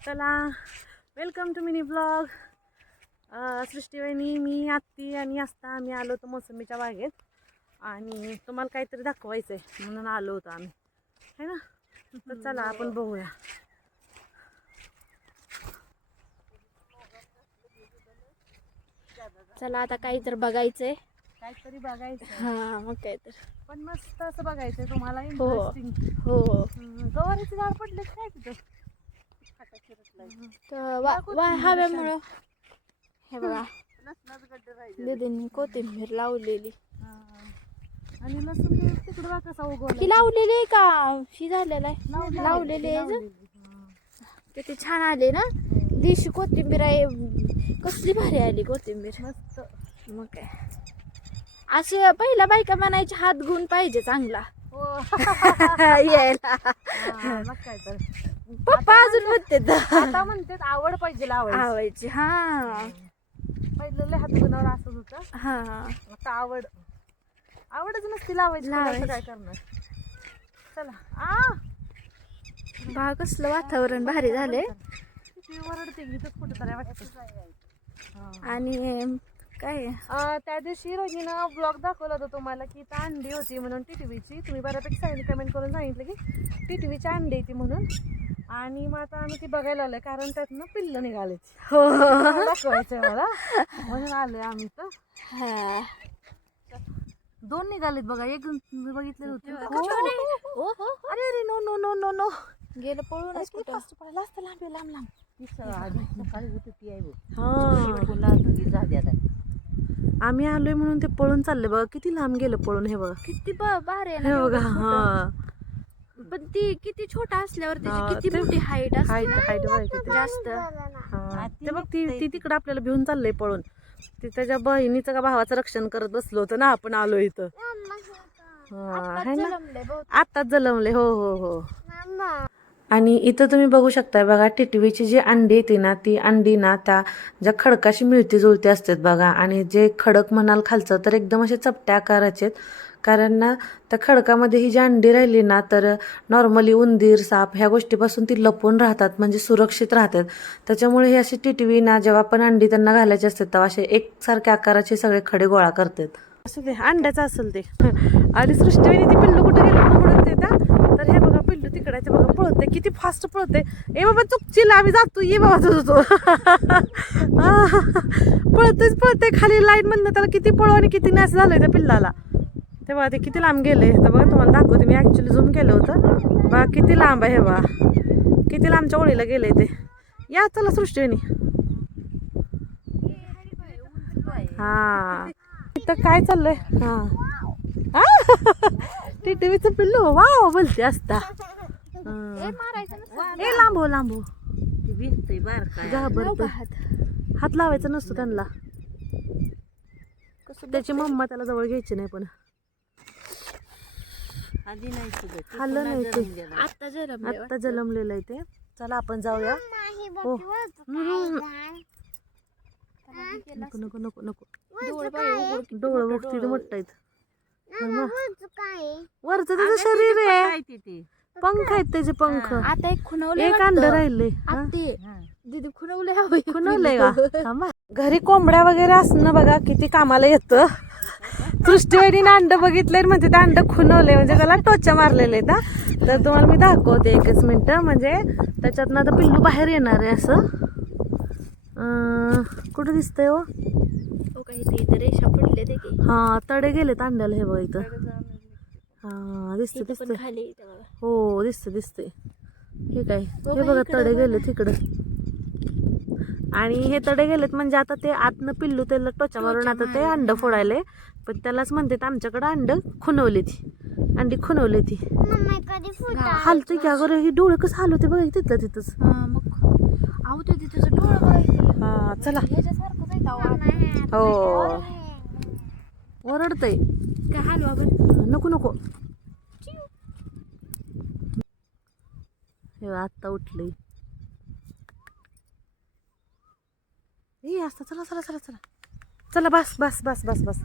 चला welcome to mini blog Srushtivahini मी आत्ती आणि आस्ता आम्ही आलो होतो मोसंबीच्या बागेत. आणि तुम्हाला काहीतरी दाखवायचं आहे म्हणून आलो होतो आम्ही. है ना? तर चला आपण बघूया. चला आता काही तर बघायचंय. काहीतरी बघायचं हा मग काय तर पण मस्त असं बघायचंय तुम्हाला हो. इंटरेस्टिंग हो. गवारीचे झाड पडले काय तिथं? तर वा वा हव्यामुळं हे बघा. दीदींनी कोथिंबीर लावलेली. हा. आणि लसूण ते तिकडं बघा कसा उगवला ही लावलेली आहे का? ही झालेला आहे. लावलेली. आहे. किती छान आली ना. देशी कोथिंबीर आहे. कसली भारी आली कोथिंबीर. मस्त. मग काय. असे पहिल्या बायका म्हणायचे हात गुण पाहिजे चांगला. यायला मग काय तर. पप्पा अजून म्हणते आता म्हणतात आवड पाहिजे लावायची. आवडची हा. पहिलं लय हात गुणावर असंच होतं. हा. आता आवड आवडच नसती लावायची. काय करणार? चला. आ! बा कसलं वातावरण भारी झालंय. इथंच कुठं तरी वाटतं. आणि काय? अं, त्या दिवशी रोजीनं ब्लॉग दाखवला होता तुम्हाला की इथं अंडी होती म्हणून टिटवीची तुम्ही बऱ्यापैकी सांगितलं कमेंट करून सांगितलं की टिटवीची अंडी येते म्हणून. आणि मग आता आम्ही ती बघायला आलोय कारण त्यातनं पिल्लं निघाले हो. दाखवायचंय मला. म्हणून आलोय आम्ही तर हा. दोन निघालेत बघा. एक मी बघितले होते. ओ, हो, हो. अरे अरे no no no no no गेलं पळूनच कुठं? पडला असतं लांब आहे, लांब लांब आम्ही आलोय म्हणून ते पळून चालले बघा. किती लांब गेलं पळून हे बघा. किती ब- भारी आहे हे ना बघा. हा. पण ती किती छोटा असल्यावर त्याची किती मोठी हाईट असते. हाईट हाईट जास्त. हा. ते बघ ती ती तिकडे आपल्याला भिवून चाललंय पळून. ती त्याच्या बहिणीचं का भावाचं रक्षण करत बसलो होतं ना आपण आलो इथं. हा, है. आत्ताच जलमले हो हो हो. आणि इथं तुम्ही बघू शकता बघा टिटवीची जी अंडी येते ना ती अंडी ना त्या ज्या खडकाशी मिळती जुळती असतात बघा. आणि जे खडक म्हणाल खालचं तर एकदम असे चपट्या आकाराचे आहेत. कारण ना त्या खडकामध्ये ही जी अंडी राहिली ना तर नॉर्मली उंदीर साप ह्या गोष्टीपासून ती लपून राहतात म्हणजे सुरक्षित राहतात. त्याच्यामुळे ही अशी टिटवी ना जेव्हा पण अंडी त्यांना घालायची असतात तेव्हा असे एकसारख्या आकाराचे सगळे खडे गोळा करतात. असं ते अंड्याचं असेल ते. आणि सृष्टीवेणी ती पिल्लू कुठे गेली म्हणून म्हणत येतात तर हे बघा पिल्लू तिकडे आहे, ते बघा पळते किती फास्ट पळते ए बाबा चुकचिल आम्ही जातो ये बाबा तुझं तो पळतेच पळते खाली लाईन म्हणणं त्याला किती पळू आणि किती नाही असं झालंय त्या पिल्लाला. तेव्हा ते किती लांब गेले. तर बघा तुम्हाला दाखवते. मी ॲक्च्युली झूम केलं होतं. बा किती लांब आहे हे किती लांबच्या ओळीला गेले ते. या चला सृष्टीनी हा. इथं काय चाललंय? हा. टीव्हीचं पिल्लू? वा बोलते असता ए, मारायचं नसतं. ए लांबो लांबो. घाबरत हात? हात लावायचा नसतो त्यांना. कसं त्याची मम्मा त्याला जवळ घ्यायची नाही पण. खाल्लं नाही ते आता जलमलेलं आहे ते. चला आपण जाऊया. हो. नको नको नको नको डोळ बघ, उघड किती डोळं मोठं बघ तिथे डोळं. मोठं आहेत. वरच त्याचं शरीर आहे. पंख आहेत त्याचे पंख. आता एक खुनवले एक अंड राहिले दीदी खुनवले हवे थांबा. घरी कोंबड्या वगैरे असणं बघा किती कामाला येतं. सृष्टीवरीने अंड बघितले म्हणते ते अंड खुनवले म्हणजे त्याला टोचा मारलेले हा. तर तुम्हाला मी दाखवते एकच मिनिट म्हणजे त्याच्यातनं आता पिल्लू बाहेर येणार आहे असं. अं, कुठं दिसतंय हो? हो काही ते इथं रेषा पडले ते की हा तडे गेलेत अंड्याला हे बघा इथं. हा दिसतं इथं पण दिसतंय. खाली इथं बघा. हो दिसतं दिसतंय. हे काय? हो हे का, बघा इकडं तडे बघा. गेलेत इकडं. आणि हे तडे गेलेत म्हणजे आता ते आतनं पिल्लू त्याला टोचा मारून आता ते अंड फोडायले. पण त्यालाच म्हणते आमच्याकडे अंड खुनवली ती. अंडी खुनवली ती. हालतोय की अगं ही डोळे कसं हालवते बघा तिथलं तिथंच. हा मग. आहो ते तिथं डोळं बघायचं हा चला. ह्याच्यासारखंच आहे? हो. ओरडतय. काय हलवा बरं नको नको. हे आत्ता उठले ए असता चला चला चला चला. चला बस बस बस बस बस.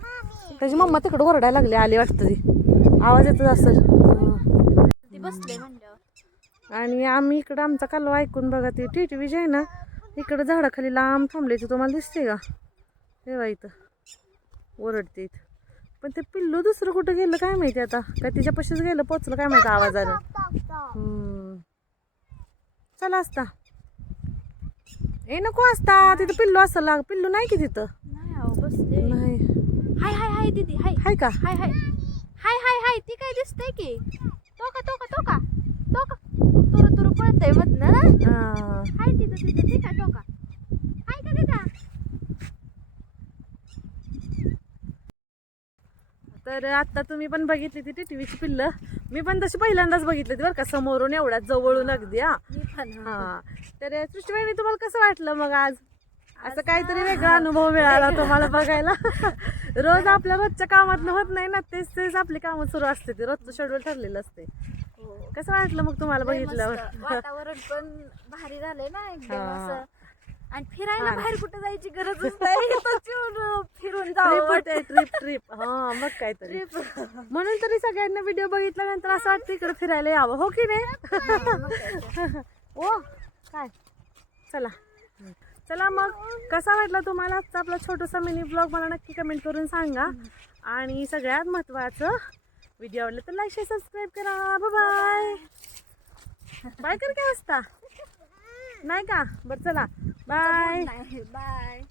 त्याची मम्मा तिकडं ओरडायला लागली आली वाटतं ती. आवाज येतच असेल. ती बसले आणि आम्ही इकडं आमचा कालवा ऐकून बघा ती टिटवी जी आहे ना इकडं झाडाखाली लांब थांबले तुम्हाला दिसते का? तेव्हा इथं. ओरडते इथं. पण ते पिल्लू दुसरं कुठं गेलं काय माहिती आता? काय तिच्या पशीच गेलं पोचलं काय माहिती आवाजानं. चला असता. ए नको असता. तिथं पिल्लू असं लाग. पिल्लू नाही की तिथं? नाही हाय हाय हाय दीदी हाय. हाय का? हाय हाय. हाय हाय हाय. ती काय दिसतंय की? तो का तो का तो का तो का तुरु तुरु पळतय मधनं ना. हाय तिथं तिथं. ती काय तो का हाय का तिथं तर आता तुम्ही पण बघितली ती टिटवीची पिल्लं. मी पण तशी पहिल्यांदाच बघितली ती बरं का समोरून एवढ्या जवळून अगदी हा. हा. तर सृष्टीबाई तुम्हाला कसं वाटलं मग आज? असं काहीतरी वेगळा अनुभव मिळाला तुम्हाला बघायला? रोज आपल्या रोजच्या कामात होत नाही ना तेच तेच आपली कामं सुरू असते ते रोजचं शेड्यूल ठरलेलं असते. हो. कसं वाटलं मग तुम्हाला बघितल्यावर? मस्त. वातावरण पण भारी झालंय ना एकदम. असं आणि फिरायला हा. बाहेर कुठे जायची गरजच नाही. इथंच येऊन फिरून जावं वाटतंय. ट्रिप ट्रिप हा मग काहीतरी. म्हणून तरी सगळ्यांना व्हिडिओ बघितल्यानंतर असं वाटतं इकडे फिरायला यावं. हो की नाही? ओ काय? चला. चला मग. कसा वाटला तुम्हाला आजचा आपला छोटासा मिनी ब्लॉग मला नक्की कमेंट करून सांगा. आणि सगळ्यात महत्त्वाचं व्हिडिओ आवडलं तर लाईक शेअर सबस्क्राईब करा. बाय बाय कर काय वाजता नाही का? बरं चला. Bye bye